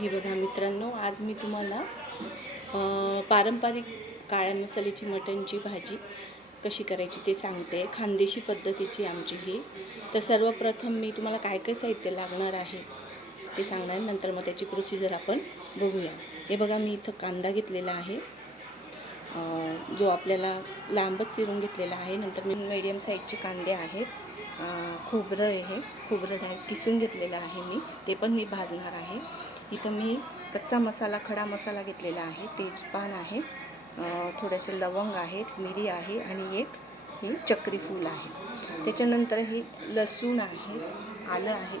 हे बघा मित्रांनो, आज मी तुम्हाला पारंपरिक काळ्या मसाल्याची मटणची भाजी कशी करायची ते सांगते. खानदेशी पद्धतीची आमची ही. तर सर्वप्रथम मी तुम्हाला काय काय साहित्य लागणार आहे ते सांगणार, नंतर मग त्याची प्रोसिजर आपण बघूया. हे बघा, मी इथं कांदा घेतलेला आहे, जो आपल्याला लांबच चिरून घेतलेला आहे. नंतर मी मीडियम साईजचे कांदे आहेत. खोबरं आहे, खोबरं डायरेक्ट किसून घेतलेलं आहे मी, ते पण मी भाजणार आहे. इथं मी कच्चा मसाला, खडा मसाला घेतलेला आहे. तेजपान आहे, थोडेसे लवंग आहेत, मिरी आहे आणि एक ही चक्री फूल आहे. त्याच्यानंतर ही लसूण आहे, आलं आहे.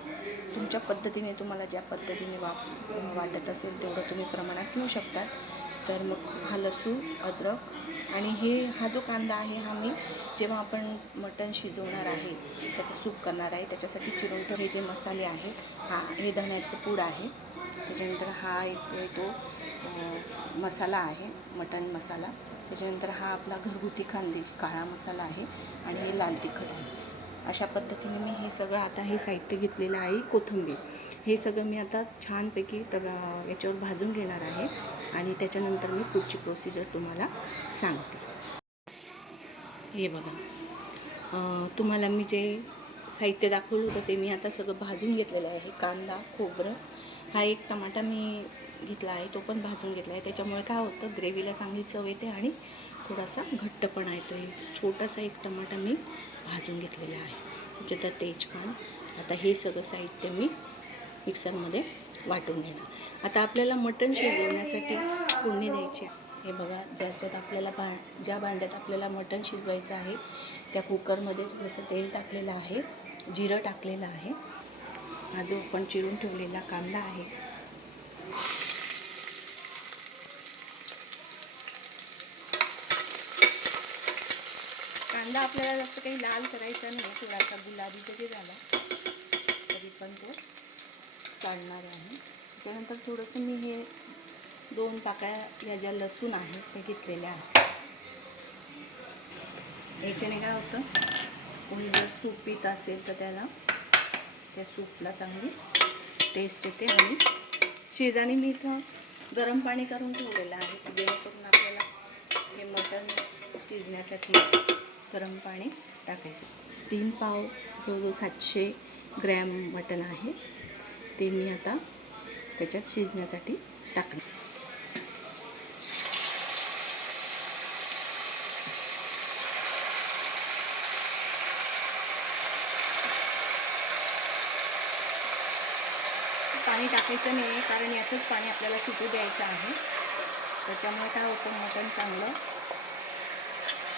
तुमच्या पद्धतीने, तुम्हाला ज्या पद्धतीने वाटत असेल तेवढं तुम्ही प्रमाणात घेऊ शकता. तर मग हा लसूण, अद्रक आणि हा जो कांदा आहे हा मी जेव्हा आपण मटण शिजवणार आहे, त्याचं सूप करणार आहे, त्याच्यासाठी चिरून हे जे मसाले आहेत, हे धण्याचं पूड आहे. त्याच्यानंतर हा एक तो मसाला आहे, मटण मसाला. त्याच्यानंतर हा आपला घरगुती खानदेशी काळा मसाला आहे आणि हे लाल तिखट आहे. अशा पद्धतीने मी हे सगळं आता हे साहित्य घेतलेलं आहे. कोथिंबीर, हे सगळं मी आता छानपैकी याच्यावर भाजून घेणार आहे आणि त्याच्यानंतर मी पुढची प्रोसिजर तुम्हाला सांगते. हे बघा, तुम्हाला मी जे साहित्य दाखवलं होतं ते मी आता सगळं भाजून घेतलेलं आहे. कांदा, खोबरं, हा एक टमाटा मी घेतला आहे, तो पण भाजून घेतला आहे. त्याच्यामुळे काय होतं, ग्रेव्हीला चांगली चव येते आणि थोडासा घट्टपणा येतो. छोटासा एक टमाटा मी भाजून घेतलेला आहे. त्याच्यात तेजपान. आता हे सगळं साहित्य मी मिक्सरमध्ये वाटून घेणार. आता आपल्याला मटण शिजवण्यासाठी फोडणी द्यायची आहे. हे बघा, ज्याच्यात आपल्याला ज्या भांड्यात आपल्याला मटण शिजवायचं आहे त्या कुकरमध्ये थोडंसं तेल टाकलेलं आहे, जिरं टाकलेलं आहे, हा जो आपण चिरून ठेवलेला कांदा आहे, कांदा आपल्याला जास्त काही लाल करायचा नाही, थोडासा गुलाबी जरी झाला तरी पण तो चालणार आहे. त्याच्यानंतर थोडंसं मी हे 2 पाकळ्या या ज्या लसूण आहेत त्या घेतलेल्या आहेत. याच्याने काय होतं, कोणी जर सूप पित असेल तर त्या सूपला चांगली टेस्ट येते. आणि शेजारी मी इथं गरम पाणी करून ठेवलेलं आहे, जेणेकरून आपल्याला हे मटण शिजण्यासाठी गरम पाणी टाकायचं. 3 पाव जवळजवळ 700 ग्रॅम मटण आहे, ते मी आता त्याच्यात शिजण्यासाठी टाकलं. पाणी टाकायचं नाही आहे, कारण याचंच पाणी आपल्याला सुटू द्यायचं आहे. त्याच्यामुळे काय होतं, मटण चांगलं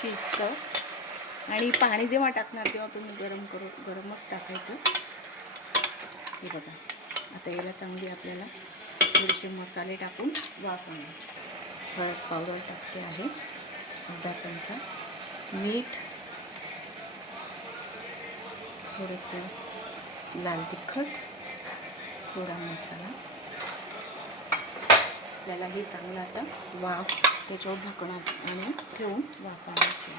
शिजतं. आणि पाणी जेव्हा टाकणार तेव्हा तुम्ही गरमच टाकायचं. हे बघा, आता याला चांगली आपल्याला थोडेसे मसाले टाकून वाफ आणायची. हळद पावडर टाकते आहे, अर्धा चमचा मीठ, थोडंसं लाल तिखट, थोडा मसाला. आपल्याला हे चांगलं आता वाफ त्याच्यावर झाकणं आणि ठेवून वाफ आणायची.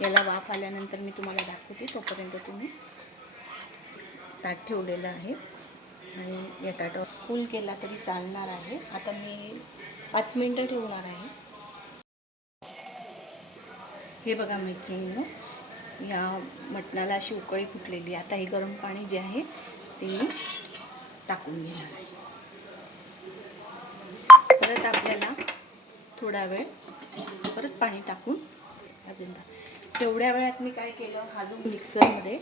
याला वाफ आल्यानंतर मी तुम्हाला दाखवते, तोपर्यंत तुम्ही ताट ठेवलेलं आहे आणि या ताटावर फुल केला तरी चालणार आहे. आता मी 5 मिनटं ठेवणार आहे. हे बघा मैत्रिणींनो, या मटणाला अशी उकळी फुटलेली. आता हे गरम पाणी जे आहे ते मी टाकून घेणार आहे. परत आपल्याला थोडा वेळ परत पाणी टाकून अजून तेवढ्या वेळात मी काय केलं, हा जो मिक्सरमध्ये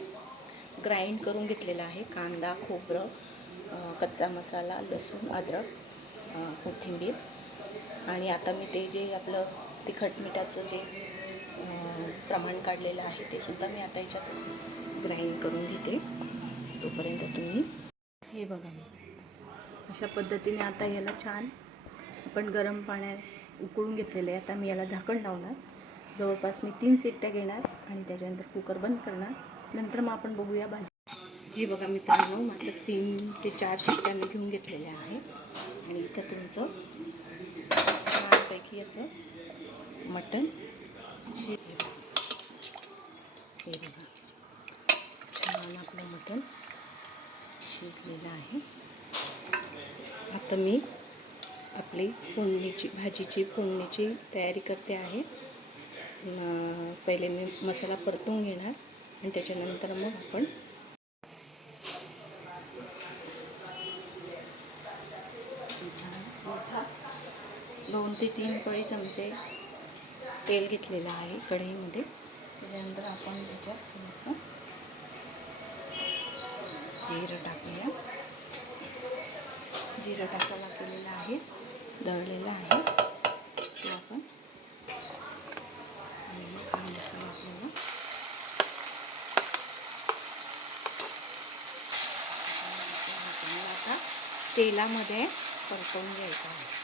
ग्राइंड करून घेतलेला आहे कांदा, खोबरं, कच्चा मसाला, लसूण, अद्रक, कोथिंबीर, आणि आता मी ते जे आपलं तिखट मिठाचं जे प्रमाण काढलेलं आहे ते सुद्धा मी आता याच्यात ग्राइंड करून घेते. तोपर्यंत तुम्ही हे बघा, अशा पद्धतीने आता याला छान आपण गरम पाण्यात उकळून घेतलेलं आहे. आता मी याला झाकण लावणार. जवळपास मी 3 शिट्ट्या घेणार आणि त्याच्यानंतर कुकर बंद करणार. नंतर मग आपण बघूया भाजी. हे बघा मित्रांनो, मात्र 3 ते 4 शिट्ट्या मी घेऊन घेतलेल्या आहेत आणि इथं तुमचं छानपैकी असं मटण हे बघा, छान आपलं मटण शिजलेलं आहे. आता मी आपली भाजीची फोडणीची तयारी करते आहे. पहिले मी मसाला परतून घेणार आणि त्याच्यानंतर मग आपण मोठा 2 ते 3 पळी चमचे तेल घेतलेलं आहे कढईमध्ये. त्याच्यानंतर आपण त्याच्यात थोडंसं जिरं टाकूया. जिरं टाकायला केलेलं आहे, दळलेलं आहे ते आपण. आणि मग हा मसाला आपल्याला आता तेलामध्ये परतवून घ्यायचा आहे.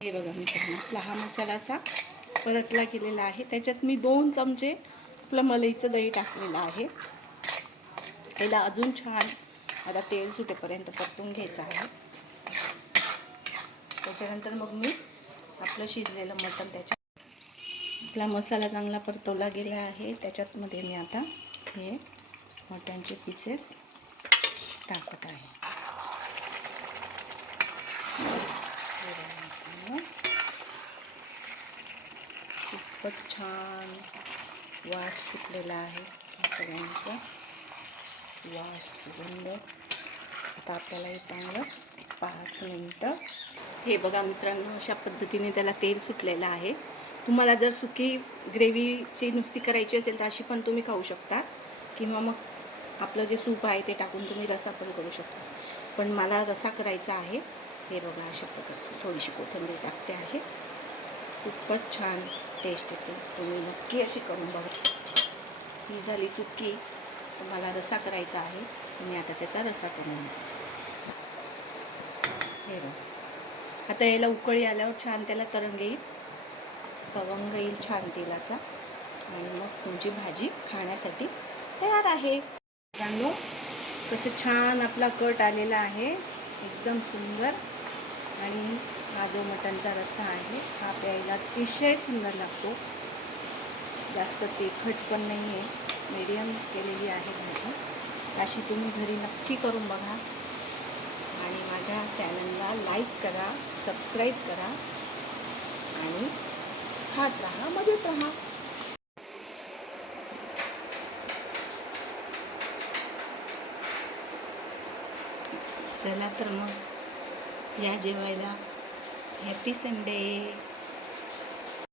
हे बघा मित्रांनो, आपला हा मसाला असा परतला गेलेला आहे. त्याच्यात मी 2 चमचे आपलं मलईचं दही टाकलेलं आहे. त्याला अजून छान आता तेल सुटेपर्यंत परतून घ्यायचं आहे. त्याच्यानंतर मग मी आपलं शिजलेलं मटण त्याच्यात, आपला मसाला चांगला परतवला गेला आहे. त्याच्यातमध्ये मी आता हे मटणचे पीसेस टाकत आहे. खूपच छान वास सुटलेला आहे सगळ्यांचा, वास सुगंध. आता आपल्याला हे चांगलं 5 मिनटं, हे बघा मित्रांनो, अशा पद्धतीने त्याला तेल सुटलेलं आहे. तुम्हाला जर सुकी ग्रेव्हीची नुसती करायची असेल तर अशी पण तुम्ही खाऊ शकता, किंवा मग आपलं जे सूप आहे ते टाकून तुम्ही रसा पण करू शकता. पण मला रसा करायचा आहे. हे बघा अशा प्रकारे थोडीशी कोथिंबीर टाकते आहे. खूपच छान टेस्ट येते. तुम्ही नक्की अशी करून बघा. ही झाली सुकी, तर मला रसा करायचा आहे. मी आता त्याचा रसा करून घेते. हे बघा, आता याला उकळी आल्यावर छान त्याला तरंग येईल, तवंग येईल छान तेलाचा, आणि मग तुमची भाजी खाण्यासाठी तयार आहे. मित्रांनो, कसं छान आपला कट आलेला आहे, एकदम सुंदर. आणि हा जो मटणचा रस्सा आहे हा प्यायला अतिशय सुंदर लागतो. जास्त तिखट पण नाही आहे, मीडियम केलेली आहे भाजी. अशी तुम्ही घरी नक्की करून बघा आणि माझ्या चॅनलला लाईक करा, सबस्क्राईब करा आणि खात राहा, मजेत राहा. चला तर मग या जेवायला. Happy Sunday.